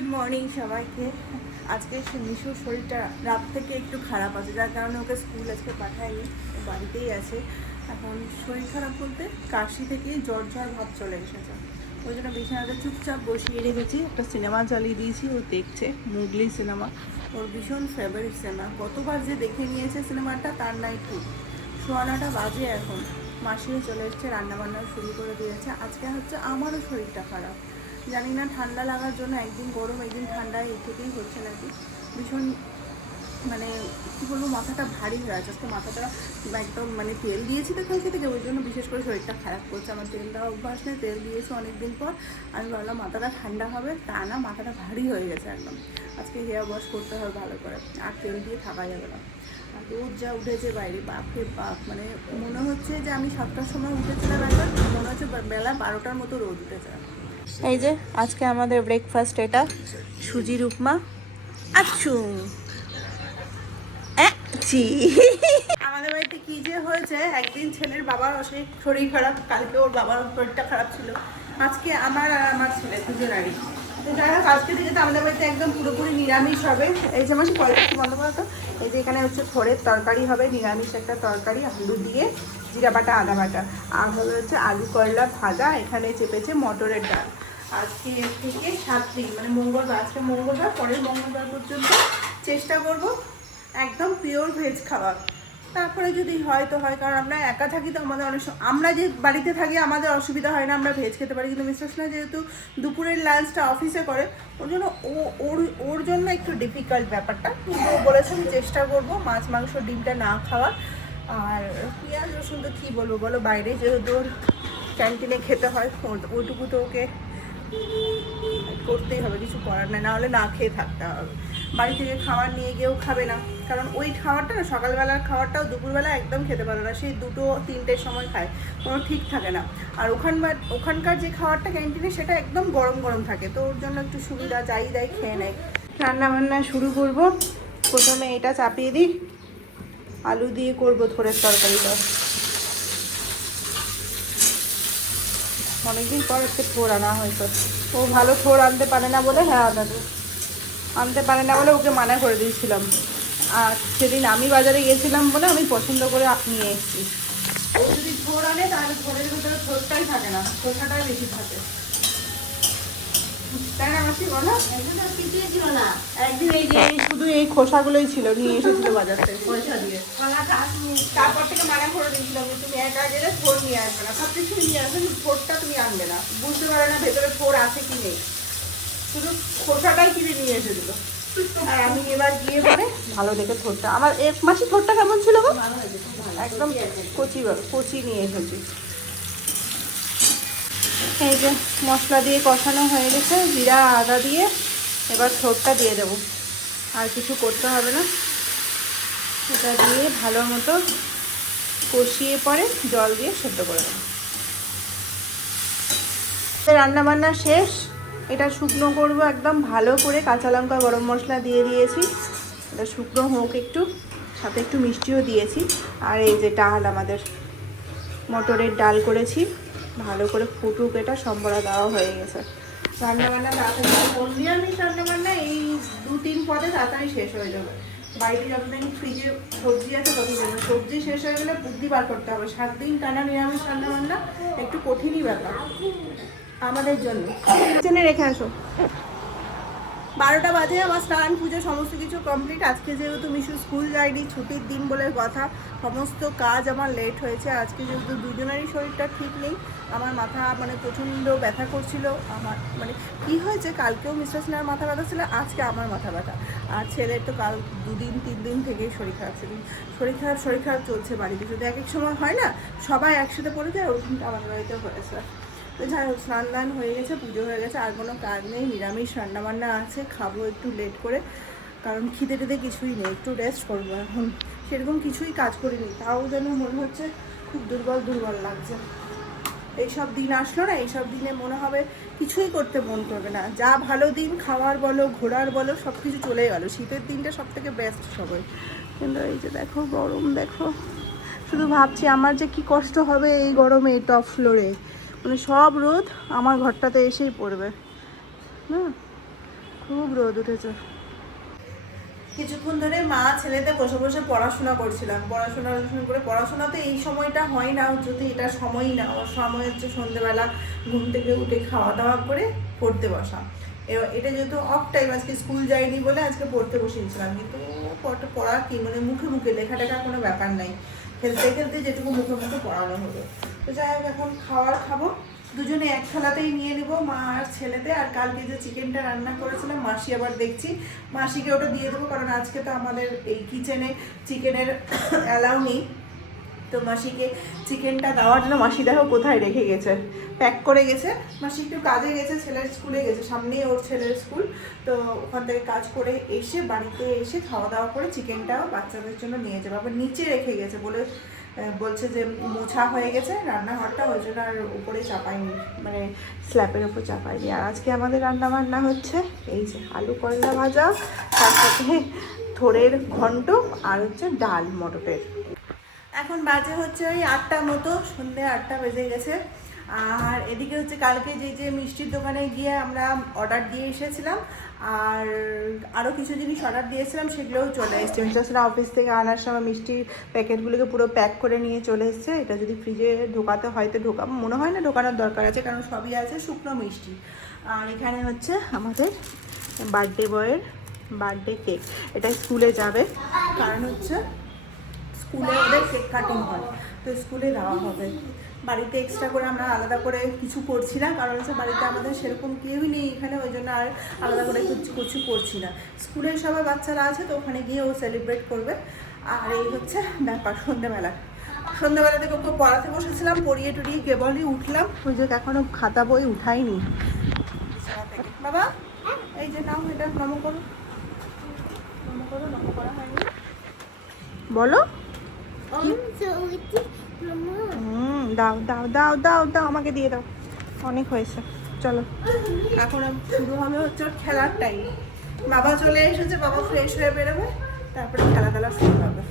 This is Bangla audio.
গুড মর্নিং সবাইকে। আজকে সে মিশুর শরীরটা রাত থেকে একটু খারাপ আছে, যার কারণে ওকে স্কুল আজকে পাঠায়নি, ও বাড়িতেই আছে। এখন শরীর খারাপ বলতে কাশি থেকে জ্বর জ্বর ভাব চলে এসেছে। ওই জন্য বিছানাতে চুপচাপ বসিয়ে রেখেছি, একটা সিনেমা চালিয়ে দিয়েছি, ও দেখছে মুগলি সিনেমা। ওর ভীষণ ফেভারিট সিনেমা কতবার যে দেখে নিয়েছে সিনেমাটা, তার নাই ঠিক সোয়ানাটা বাজে এখন। মাসিও চলে এসছে, রান্নাবান্না শুরু করে দিয়েছে। আজকে হচ্ছে আমারও শরীরটা খারাপ। জানি না, ঠান্ডা লাগার জন্য একদিন গরম, একদিন ঠান্ডা, এই থেকেই হচ্ছে নাকি। ভীষণ মানে কী বলব, মাথাটা ভারী হয়ে আছে। আজকে মাথাটা একদম মানে তেল দিয়েছি তো কালকে থেকে, ওই জন্য বিশেষ করে শরীরটা খারাপ করছে। আমার তেল দেওয়া অভ্যাস নেই, তেল দিয়েছি অনেকদিন পর। আমি ভাবলাম মাথাটা ঠান্ডা হবে, তা না, মাথাটা ভারী হয়ে গেছে একদম। আজকে হেয়ার ওয়াশ করতে হবে ভালো করে, আর তেল দিয়ে থাকা যাবে না। আর রোদ যা উঠেছে বাইরে, বাপরে বাপ মানে মনে হচ্ছে যে আমি সাতটার সময় উঠেছিলাম একবার মনে হচ্ছে বেলা বারোটার মতো রোদ উঠেছে। এই যে, আজকে আমাদের ব্রেকফাস্ট এটা সুজির উপমা আচ্ছু। আমাদের বাড়িতে কি যে হয়েছে, একদিন ছেলের বাবার অসুখ, শরীর খারাপ, কালকে ওর বাবার শরীরটা খারাপ ছিল। আজকে আমার আর আমার ছেলে দুজনারই তো যাই হোক আজকে থেকে তো আমাদের বাড়িতে একদম পুরোপুরি নিরামিষ হবে। এই যে মাসে পয়সা বন্ধ করো তো। এই যে এখানে হচ্ছে থোড়ের তরকারি হবে, নিরামিষ একটা তরকারি, আলু দিয়ে, জিরা বাটা, আদা বাটা। আর হবে হচ্ছে আলু করলা ভাজা, এখানে চেপেছে মটরের ডাল। আজকে থেকে সাত দিন মানে মঙ্গলবার, আজকে মঙ্গলবার, পরের মঙ্গলবার পর্যন্ত চেষ্টা করব একদম পিওর ভেজ খাওয়া তারপরে যদি হয় তো হয়, কারণ আমরা একা থাকি তো আমাদের অনেক আমরা যে বাড়িতে থাকি আমাদের অসুবিধা হয় না, আমরা ভেজ খেতে পারি। কিন্তু মিস্টার সোনা যেহেতু দুপুরের লাঞ্চটা অফিসে করে, ওর জন্য ও, ওর ওর জন্য একটু ডিফিকাল্ট ব্যাপারটা। কিন্তু ও বলেছে আমি চেষ্টা করব মাছ, মাংস, ডিমটা না খাওয়ার। আর পেঁয়াজ, রসুন তো কী বলব বলো, বাইরে যেহেতু ওর ক্যান্টিনে খেতে হয় ওইটুকু তো ওকে করতেই হবে, কিছু করার নেই, নাহলে না খেয়ে থাকতে হবে। বাড়ি থেকে খাবার নিয়ে গিয়েও খাবে না। কারণ ওই খাবারটা না, সকালবেলার খাবারটাও দুপুরবেলা একদম খেতে পারে না। সেই দুটো, তিনটের সময় খায়, কোনো ঠিক থাকে না। আর ওখানকার ওখানকার যে খাবারটা ক্যান্টিনে সেটা একদম গরম গরম থাকে। তো ওর জন্য একটু সুবিধা, যাই দেয় খেয়ে নেয়। রান্না বান্না শুরু করব। প্রথমে এটা চাপিয়ে দিই। আলু দিয়ে করব থোড়ের তরকারিটা। অনেকদিন পর একটু থোর আনা হয়তো ও ভালো থোর আনতে পারে না বলে হ্যাঁ আনাবে। আনতে পারে না বলে ওকে মানা করে দিয়েছিলাম। আর সেদিন আমি বাজারে গেছিলাম বলে আমি পছন্দ করে নিয়ে এসেছি। ও যদি থোর আনে তাহলে থোরের ভিতরে থোরটাই থাকে না খোসাটাই বেশি থাকে। তুমি আনবে না বুঝতে না ভেতরে ফোর আছে কি নেই শুধু খোসাটাই কিনে নিয়ে এসেছিল আমি এবার গিয়ে ভালো দেখে থোরটা আমার এক মাসি থোরটা কেমন ছিল গো? একদম কচি কচি নিয়ে এসেছি। এই যে মশলা দিয়ে কষানো হয়ে গেছে, জিরা, আদা দিয়ে এবার থোরটা দিয়ে দেবো। আর কিছু করতে হবে না। এটা দিয়ে ভালো মতো কষিয়ে পরে জল দিয়ে সেদ্ধ করে দেবো রান্না বান্না শেষ। এটা শুকনো করব একদম ভালো করে। কাঁচা লঙ্কা, গরম মশলা দিয়ে দিয়েছি। এটা শুকনো হোক একটু, সাথে একটু মিষ্টিও দিয়েছি। আর এই যে ডাল আমাদের মটরের ডাল করেছি। ভালো করে ফুটুক, এটা সম্বরা দেওয়া হয়ে গেছে। রান্নাবান্না তাড়াতাড়ি নিরামিষ রান্নাবান্না এই দু তিন পদে তাড়াতাড়ি শেষ হয়ে যাবে। বাড়িতে যতদিন ফ্রিজে সবজি আছে ততদিন। সবজি শেষ হয়ে গেলে বুদ্ধি বার করতে হবে। সাত দিন টানা নিরামিষ রান্নাবান্না একটু কঠিনই ব্যাপার। আমাদের জন্য। রেখে আসো। বারোটা বাজে, আমার স্নান, পুজো, সমস্ত কিছু কমপ্লিট আজকে যেহেতু মিশু স্কুল যায়নি, ছুটির দিন বলে কথা। সমস্ত কাজ আমার লেট হয়েছে। আজকে যেহেতু দুজনেরই শরীরটা ঠিক নেই, আমার মাথা মানে প্রচণ্ড ব্যথা করছিল। আমার মানে কি হয়েছে, কালকেও মিস্টার সিনহার মাথা ব্যথা ছিল, আজকে আমার মাথা ব্যথা। আর ছেলের তো কাল দুদিন, তিন দিন থেকেই শরীর খারাপ ছিল শরীর খারাপ শরীর খারাপ চলছে বাড়িতে। যদি এক এক সময় হয় না, সবাই একসাথে পড়ে যায়, ওরকমটা আমাদের বাড়িতে হয়েছে। তো যাই হোক, স্নান দান হয়ে গেছে, পুজো হয়ে গেছে, আর কোনো কাজ নেই, নিরামিষ রান্নাবান্না আছে, খাব একটু লেট করে, কারণ খিদে টিদে কিছুই নেই, একটু রেস্ট করব এখন। সেরকম কিছুই কাজ করিনি, তাও যেন মনে হচ্ছে খুব দুর্বল দুর্বল লাগছে। এইসব দিন আসলো না, এইসব দিনে মনে হবে কিছুই করতে মন করবে না। যা ভালো দিন, খাওয়ার বলো, ঘোরার বলো সব কিছু চলে গেলো। শীতের দিনটা সব থেকে বেস্ট সবাই কিন্তু এই যে দেখো, গরম দেখো। শুধু ভাবছি আমার যে কি কষ্ট হবে এই গরমে টপ ফ্লোরে মানে সব রোদ আমার ঘরটাতে এসেই পড়বে। না? খুব রোদ উঠেছে। কিছুক্ষণ ধরে মা ছেলেতে বসে বসে পড়াশোনা করছিলাম। পড়াশোনা করে পড়াশোনা তো এই সময়টা হয় না যদি এটা সময়ই না। ওর সময় হচ্ছে সন্ধ্যেবেলা ঘুম থেকে উঠে খাওয়া দাওয়া করে পড়তে বসা। এবার এটা যেহেতু অফ টাইম আজকে স্কুল যাইনি বলে আজকে পড়তে বসিয়েছিলাম। কিন্তু পড়া কি? মানে মুখে মুখে লেখা টেখা কোনো ব্যাপার নাই। খেলতে খেলতে যেটুকু মুখে মুখে পড়ানো হলো। তো যাই হোক, এখন খাওয়ার খাব। দুজনে এক থালাতেই নিয়ে নিব, মা আর ছেলেতে। আর কালকে যে চিকেনটা রান্না করেছিলাম, মাসি আবার দেখছি। মাসিকে ওটা দিয়ে দেবো, কারণ আজকে তো আমাদের এই কিচেনে চিকেনের অ্যালাউ নেই। তো মাসিকে চিকেনটা দেওয়ার জন্য, মাসি দেখো কোথায় রেখে গেছে। প্যাক করে গেছে। মাসি একটু কাজে গেছে, ছেলের স্কুলে গেছে। সামনেই ওর ছেলের স্কুল তো ওখান থেকে কাজ করে এসে বাড়িতে এসে খাওয়া দাওয়া করে চিকেনটাও বাচ্চাদের জন্য নিয়ে যাবে। আবার নিচে রেখে গেছে বলে বলছে যে মোছা হয়ে গেছে রান্নাঘরটা, ওই জন্য আর উপরে চাপাইনি মানে স্ল্যাপের উপর চাপাইনি আর আজকে আমাদের রান্না বান্না হচ্ছে এই যে আলু করলা ভাজা, তার সাথে থোড়ের ঘন্ট আর হচ্ছে ডাল মটরের। এখন বাজে হচ্ছে ওই আটটা মতো, সন্ধে আটটা বেজে গেছে। আর এদিকে হচ্ছে কালকে যে যে মিষ্টির দোকানে গিয়ে আমরা অর্ডার দিয়ে এসেছিলাম, আর আরও কিছু জিনিস অর্ডার দিয়েছিলাম, সেগুলোও চলে এসছে। মিস্টাসরা অফিস থেকে আনার সময় মিষ্টির প্যাকেটগুলোকে পুরো প্যাক করে নিয়ে চলে এসছে। এটা যদি ফ্রিজে ঢোকাতে হয় তো ঢোকাবো মনে হয় না ঢোকানোর দরকার আছে, কারণ সবই আছে শুকনো মিষ্টি। আর এখানে হচ্ছে আমাদের বার্থডে বয়ের বার্থডে কেক এটা স্কুলে যাবে, কারণ হচ্ছে স্কুলে ওদের কেক কাটিং হয়, তো স্কুলে দেওয়া হবে। বাড়িতে এক্সট্রা করে আমরা আলাদা করে কিছু করছি না, কারণ হচ্ছে বাড়িতে আমাদের সেরকম কেউই নেই এখানে, ওই জন্য আর আলাদা করে কিছু কিছু করছি না। স্কুলের সবাই বাচ্চারা আছে তো ওখানে গিয়ে ও সেলিব্রেট করবে। আর এই হচ্ছে ব্যাপার সন্ধ্যেবেলা সন্ধ্যেবেলা থেকে ওকে পড়াতে বসেছিলাম, পড়িয়ে টড়িয়ে কেবলই উঠলাম। ওই যে এখনও খাতা বই উঠাইনি। বাবা, এই যে নাও এটা, নম করো। নম করো, নম করা হয়নি। বলো। দাও দাও দাও দাও দাও, আমাকে দিয়ে দাও। অনেক হয়েছে। চলো। এখন শুরু হবে হচ্ছে ওর খেলার টাইম বাবা চলে এসেছে, বাবা ফ্রেশ হয়ে বেরোবে, তারপরে খেলা টেলা শুরু হবে।